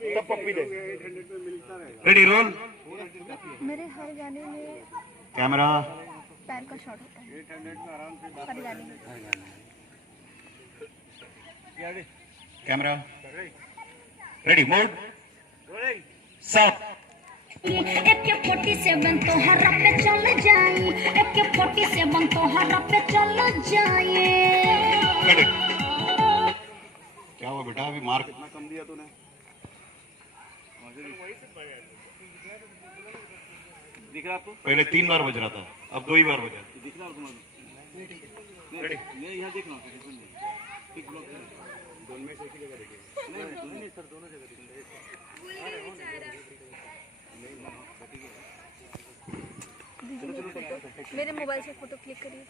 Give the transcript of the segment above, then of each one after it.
तब पप्पी दे। Ready roll. मेरे हर गाने में कैमरा पैर का शॉट होता है हर गाने में। Camera ready mode sound. AK-47 तो हर पे चल जाए, AK-47 तो हर पे चल जाए। क्या हुआ बेटा, अभी मार्क कितना कम दिया तूने? दिख रहा आपको? पहले 3 बार बज रहा था, अब 2 ही बार बजा। दिख रहा तुम्हारे? यहाँ देखना दोनों में से एक ही जगह देखिए। नहीं सर, दोनों जगह दिखेंगे। मेरे मोबाइल से फोटो क्लिक करिए।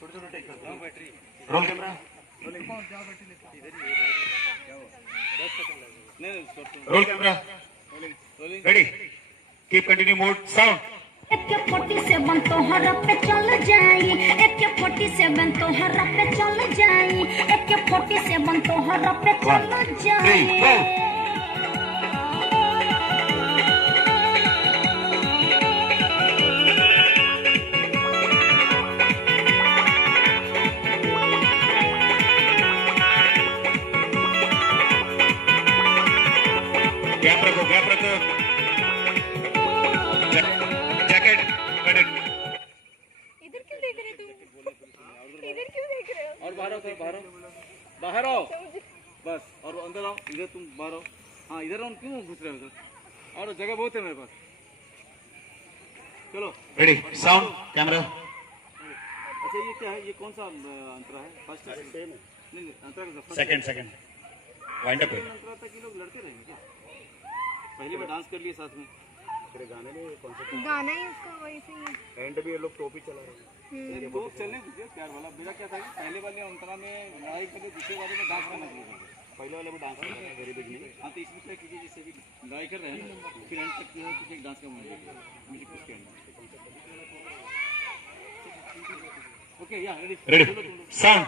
छोटे टेक करते हैं। Battery roll camera roll camera ready keep continue mode sound. AK-47 तो हर पे चल जाए, AK-47 तो हर पे चल जाए, AK-47 तो हर पे चल जाए। गैप रखो जैकेट कट। इधर क्यों देख रहे तुम? इधर क्यों देख रहे हो? और बाहर आओ बस। और अंदर आओ, इधर तुम बाहर आओ। हाँ इधर आओ, क्यों घुस रहे हो उधर? और जगह बहुत है मेरे पास। चलो रेडी साउंड कैमरा। अच्छा ये क्या है, ये कौन सा अंतरा है? फर्स्ट सेम है? नहीं अंतरा सेकंड वाइंड अप है। अंतरा तक ये लोग लड़ते रहेंगे क्या? पहले में डांस कर लिए साथ में। तेरे गाने में कौन सा गाना ही उसका वैसे ही है। एंड भी ये लोग टोपी चला रहे हैं। वो चलने दीजिए प्यार वाला। मेरा क्या था, पहले वाले अंतरा में लड़ाई के लिए दूसरे वाले में डांस करना चाहिए। पहले वाले में डांस करना है वेरी बिग नहीं। हाँ तो इसमें क्या कीजिए, जैसे भी लड़ाई कर रहे हैं ना, फिर एंड तक हो तो डांस का मूवमेंट म्यूजिक उसके अंदर। ओके या रेडी साउंड।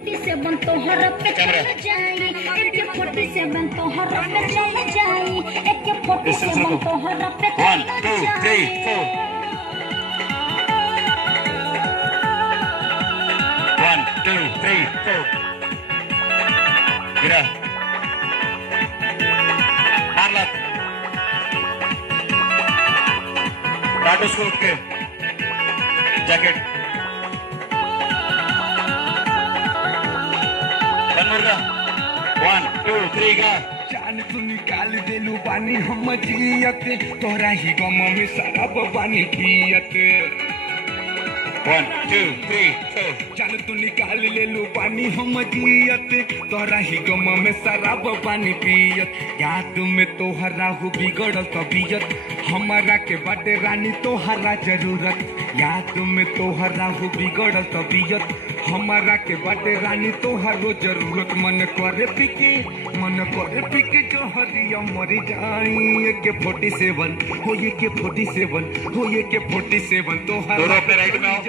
AK-47 तो हर पे चल जाए, AK-47 तो हर पे चल जाए, AK-47 तो हर पे चल 1 2 3 4 1 2 3 4 गिरा मार ला टाटो को उठ के जैकेट 1 2 3 का जान तू निकाल देलू पानी हम जियत, तोरा ही गम में शराब पानी पियत। 1 2 3 4 जान तू निकाल लेलू पानी हम जियत, तोरा ही गम में शराब पानी पियत। याद में तोहरा हो बिगड़ल तबीयत, हमारा के बाटे रानी तोहरा जरूरत। याद में तोहरा हो बिगड़ल तबीयत, हमारा के बाटे रानी तोहरो जरूरत। मन करे पिके जोहरिया मर जाई। AK-47 हो AK-47 हो AK-47 तोहरा दोनों अपने राइट में आओ,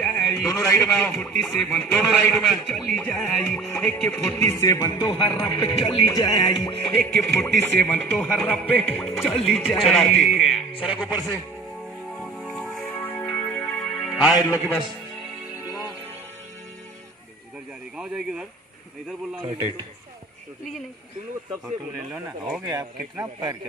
दोनों राइट में आओ, 47 दोनों राइट में चली जाई। AK-47 तोहरा पे चली जाई, AK-47 तोहरा पे चली चलाती जाई। सड़क ऊपर से हाय लोग बस इधर जा रही, गाँव जाएगी उधर, इधर बोल रहा हूँ। लीजिए नहीं तुम लोग तब से ले लो ना, हो गया। आप कितना पैर